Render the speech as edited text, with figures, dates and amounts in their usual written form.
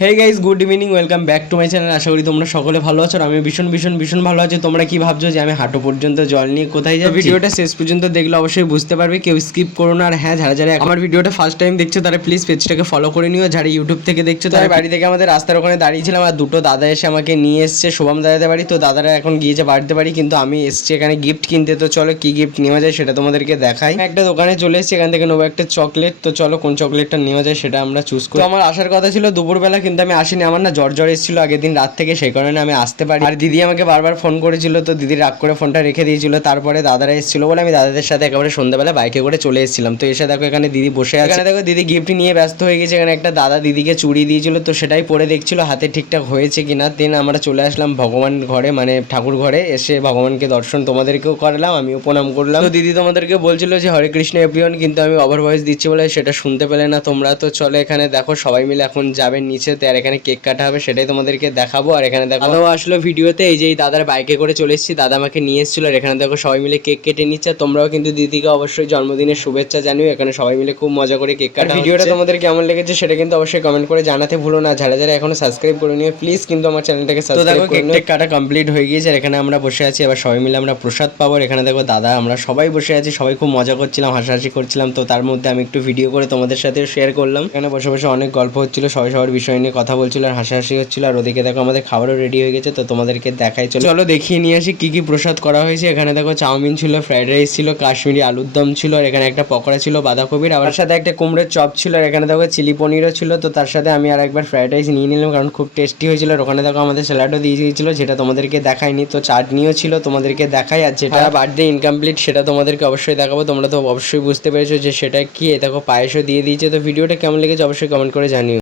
Hey guys, good evening, welcome back to my channel. আশা করি তোমরা সকলে ভালো আছো আর আমি ভীষণ ভালো আছি। তোমরা কি ভাবছো যে আমি হাঁটু পর্যন্ত জল নিয়ে কোথায় যাচ্ছি? ভিডিওটা শেষ পর্যন্ত দেখলে অবশ্যই বুঝতে পারবে, কেউ স্কিপ করো না। আর হ্যাঁ, যারা যারা আমার ভিডিওটা ফার্স্ট টাইম দেখছো তারা প্লিজ পেজটাকে ফলো করে নিও। যারা ইউটিউব থেকে দেখছো তারা বাড়ি থেকে আমাদের রাস্তার ওখানে দাঁড়িয়েছিলাম আর দুটো দাদা এসে আমাকে নিয়ে এসছে শোভাম দাদাদের বাড়ি। তো দাদারা এখন গিয়েছে বাড়িতে বাড়ি, কিন্তু আমি এসছি এখানে গিফট কিনতে। তো চলো কি গিফট নেওয়া যায় সেটা তোমাদেরকে দেখাই। একটা দোকানে চলে এসেছি, এখান থেকে নেবো একটা চকলেট। তো চলো কোন চকলেটটা নেওয়া যায় সেটা আমরা চুজ করি। তো আমার আসার কথা ছিল দুপুরবেলা, কিন্তু আমি আসিনি। আমার না জ্বর এসেছিল আগের দিন রাত থেকে, সেই কারণে আমি আসতে পারি। আর দিদি আমাকে বারবার ফোন করেছিল, তো দিদি রাগ করে ফোনটা রেখে দিয়েছিল। তারপরে দাদারা এসেছিল বলে আমি দাদাদের সাথে একেবারে সন্ধ্যাবেলা বাইকে করে চলে এসেছিলাম। তো এসে দেখো এখানে দিদি বসে আছে। এখানে দেখো দিদি গিফট নিয়ে ব্যস্ত হয়ে গেছে। এখানে একটা দাদা দিদিকে চুড়ি দিয়েছিল, তো সেটাই পরে দেখছিল হাতে ঠিকঠাক হয়েছে কিনা। দেন আমরা চলে আসলাম ভগবান ঘরে, মানে ঠাকুর ঘরে। এসে ভগবানকে দর্শন তোমাদেরকেও করলাম, আমিও প্রণাম করলাম। তো দিদি তোমাদেরকে বলছিল যে হরে কৃষ্ণ এভরিওয়ান, কিন্তু আমি ওভার ভয়েস দিচ্ছি বলে সেটা শুনতে পেলে না তোমরা। তো চলো এখানে দেখো সবাই মিলে এখন যাবেন নিচেতে, আর এখানে কেক কাটা হবে সেটাই তোমাদেরকে দেখাবো। আর এখানে দেখো দাদাও আসলো ভিডিওতে, এই যে দাদার বাইকে করে চলে এসেছি, দাদা আমাকে নিয়ে এসেছিল। আর এখানে দেখো সবাই মিলে কেক কেটে নিচ্ছে। তোমরাও কিন্তু দিদিকে অবশ্যই জন্মদিনের শুভেচ্ছা জানিও। এখানে সবাই মিলে খুব মজা করে কেক কাটা। ভিডিওটা তোমাদের কেমন লেগেছে সেটা কিন্তু অবশ্যই কমেন্ট করে জানাতে ভুলো না। যারা যারা এখনো সাবস্ক্রাইব করে নিও প্লিজ, কিন্তু আমার চ্যানেলটাকে সাবস্ক্রাইব করে নিও। কেক কাটা কমপ্লিট হয়ে গিয়েছে, আর এখানে আমরা বসে আছি। এবার সবাই মিলে আমরা প্রসাদ পাবো। এখানে দেখো দাদা আমরা সবাই বসে আছি, সবাই খুব মজা করছিলাম, হাসাহাসি করছিলাম। তো তার মধ্যে আমি একটু ভিডিও করে তোমাদের সাথে শেয়ার করলাম। এখানে বসে বসে অনেক গল্প হচ্ছিল, সবাই সবার বিষয় নিয়ে কথা বলছিল আর হাসাহাসি হচ্ছিল। আর ওদিকে দেখো আমাদের খাবারও রেডি হয়ে গেছে, তো তোমাদেরকে দেখাই। চলো দেখিয়ে নিয়ে আসি কি কি প্রসাদ করা হয়েছে। এখানে দেখো চাউমিন ছিল, ফ্রাইড রাইস ছিল, কাশ্মীরি আলুর দম ছিল, আর এখানে একটা পকোড়া ছিল বাঁধাকপির, আবার সাথে একটা কুমড়োর চপ ছিল। আর এখানে দেখো চিলি পনিরও ছিল। তো তার সাথে আমি আর একবার ফ্রাইড রাইস নিয়ে নিলাম, কারণ খুব টেস্টি হয়েছিল। আর ওখানে দেখো আমাদের স্যালাডও দিয়ে দিয়েছিল, যেটা তোমাদেরকে দেখাইনি। তো চাটনিও ছিল, তোমাদেরকে দেখাই। আর যেটা বার্থডে ইনকমপ্লিট সেটা তোমাদেরকে অবশ্যই দেখাবো। তোমরা তো অবশ্যই বুঝতে পেরেছো যে সেটা কি। দেখো পায়েসও দিয়ে দিয়েছে। তো ভিডিওটা কেমন লেগেছে অবশ্যই কমেন্ট করে জানিও।